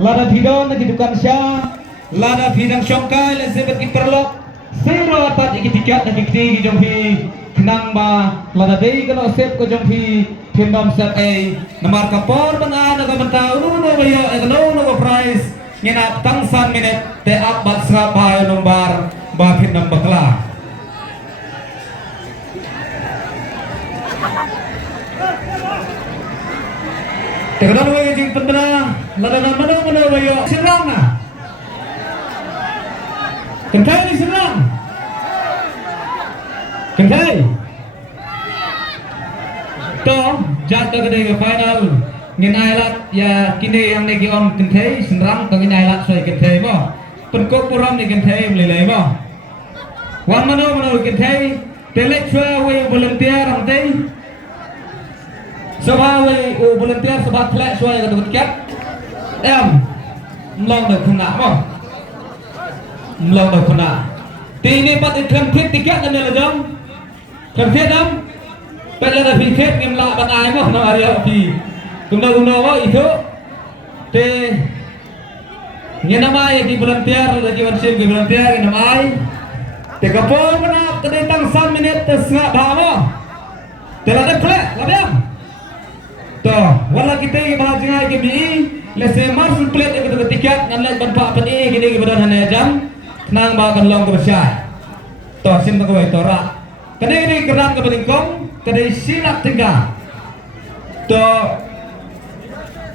lada bidon kehidupan syah lada bidang syongkai lezebat kiperlok sero atat ikitikat dan ikiti jompi kenang ba lada dei kalau sep ko jompi tindom set a namar kapor bana naga banta uno bayo no prize ngina tangsan minute te abat srapa nombar ba tindom bakla Tekan wae jing pendera ladanan mana wae serang na. Kentai ni serang. Kentai. To jatuh ke final ngin ailat ya kini yang negi on kentai serang ke ngin ailat soy kentai mo. Penkop puram ni kentai melelai mo. Wan mana kentai telek chua wae volunteer amtai. Sebagai volunteer sebat lek suai ke tiket melong dah kena mo melong dah kena tini pat iklan klik tiket dan lejong kerja dam pada dah tiket ngimla bangai mo na area di guna mo itu te ngenamai di volunteer lagi wansin di volunteer ngenamai te kapol mana kedetang 1 minit tersengat bahamo telada klik labam toh wala kita yang bahagia gibi lese marsul plate yang tiket nganlat banpa peni gini kebetulan hanya jam nang bakan long kebersai toh sim kau itu rak kene ini keran kepeningkong kene silap tinggal toh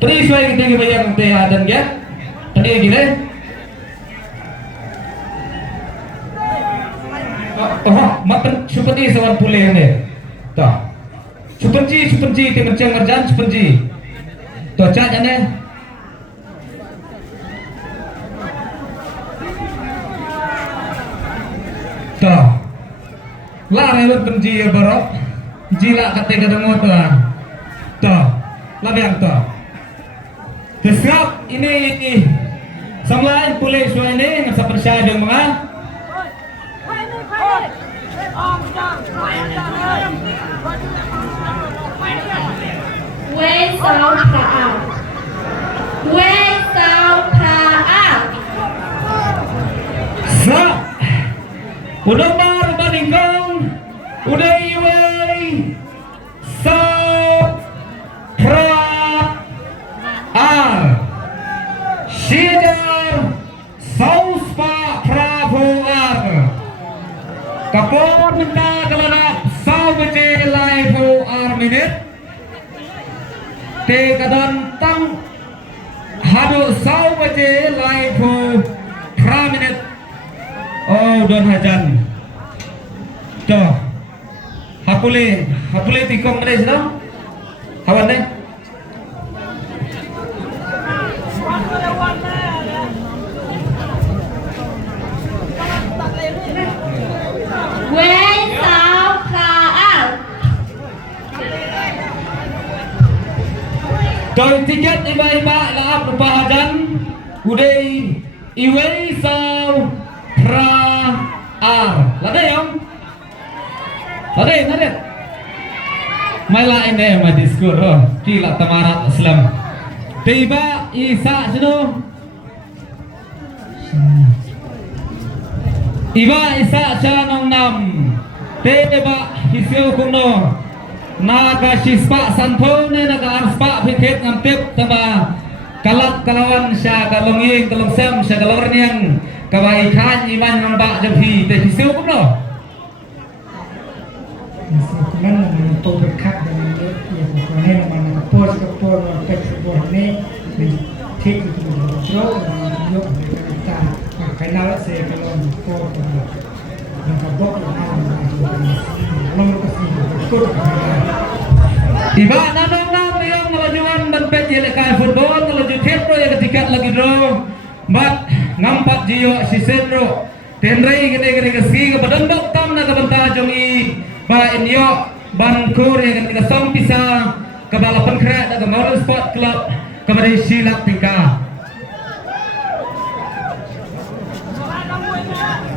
tri suai kita bayang teh dan get tadi gini oh makan seperti sewan pulih ni toh Supenji ti mencang merjan supenji. Toh cat ane. Toh. Lah rewet penji barok. Jila kate kadang tuan. Toh. Labiang toh. Kesap ini samlain pulih suai ni ngasa percaya dengan mga. Quê sao thả quê sao thả Sa udah mar bandingkong udah iway sa pra ar sidar sauspa prabu ar kapor minta kalana sau beje live ar minute te kadan tang hadu sau baje live 3 minit oh don hajan to hapule tikong deh sedang hawan deh quê sao thả Kalau tiket iba-iba laap lupahajan uday iway saw pra ar lada yang lada may lain eh may diskur oh kila tamarat islam tiba isa sino iba isa siya nong nam tiba hisyo kuno naga sispa santone naga arspa pikit ngampip taba kalat kalawan sya kalonging kalongsem sya kalornyang kabaikan iman ngamba jemhi te hisu kuno Sebenarnya untuk berkat dengan yang bukannya mana kapor pek sebuah ini tik itu berjauh dan yuk kita final saya kalau kapor yang kabok yang Iba nanong yang melajuan berpet jelekai football melaju tepro yang ketikat lagi dro mat ngampak jiyo si senro tenrei gede kesi ke badan tam na kabanta jongi ba inyo bankur yang ketika som pisa ke balapan kera dan ke motor sport club kepada silap tingkah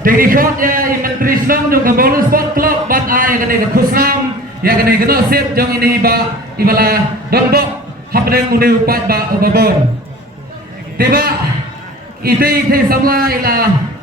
Teknikot ya Menteri Islam jong ke motor sport club bat yang ketika kusnam yang ketika sip jong ini ba ibala donbok hapdeng udah upat ba ubabon tiba itu sampai lah